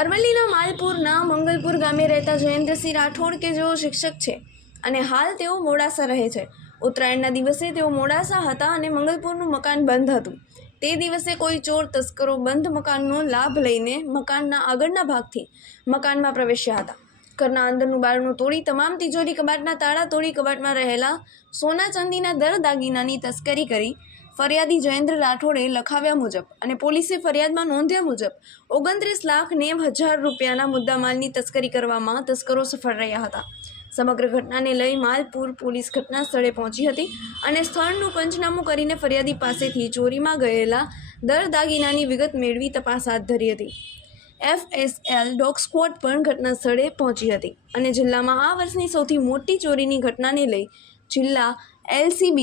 અરવલ્લીના માલપુરના મંગલપુર ગામે રહેતા જયેન્દ્રસિંહ રાઠોડ કે જેઓ શિક્ષક છે અને હાલ તેઓ મોડાસા રહે છે. ઉત્તરાયણના દિવસે તેઓ મોડાસા હતા અને મંગલપુરનું મકાન બંધ હતું. તે દિવસે કોઈ ચોર તસ્કરો બંધ મકાનનો લાભ લઈને મકાનના આગળના ભાગથી મકાનમાં પ્રવેશ્યા હતા. ઘરના અંદરનું બારણું તોડી તમામ તિજોરી કબાટના તાળા તોડી કબાટમાં રહેલા સોના ચાંદીના દર દાગીનાની તસ્કરી કરી ફરિયાદી જયેન્દ્ર રાઠોડે લખાવ્યા મુજબ અને પોલીસે ફરિયાદમાં નોંધ્યા મુજબ 29,90,000 રૂપિયાના મુદ્દામાલની તસ્કરી કરવામાં તસ્કરો સફળ રહ્યા હતા. સમગ્ર ઘટનાને લઈ માલપુર પોલીસ ઘટના સ્થળે પહોંચી હતી અને સ્થળનું પંચનામું કરીને ફરિયાદી પાસેથી ચોરીમાં ગયેલા દર દાગીનાની વિગત મેળવી તપાસ હાથ ધરી હતી. FSL ડોગ સ્ક્વોડ પણ ઘટના સ્થળે પહોંચી હતી અને જિલ્લામાં આ વર્ષની સૌથી મોટી ચોરીની ઘટનાને લઈ જિલ્લા LCB,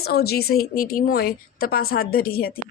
SOG સહિતની ટીમોએ તપાસ હાથ ધરી હતી.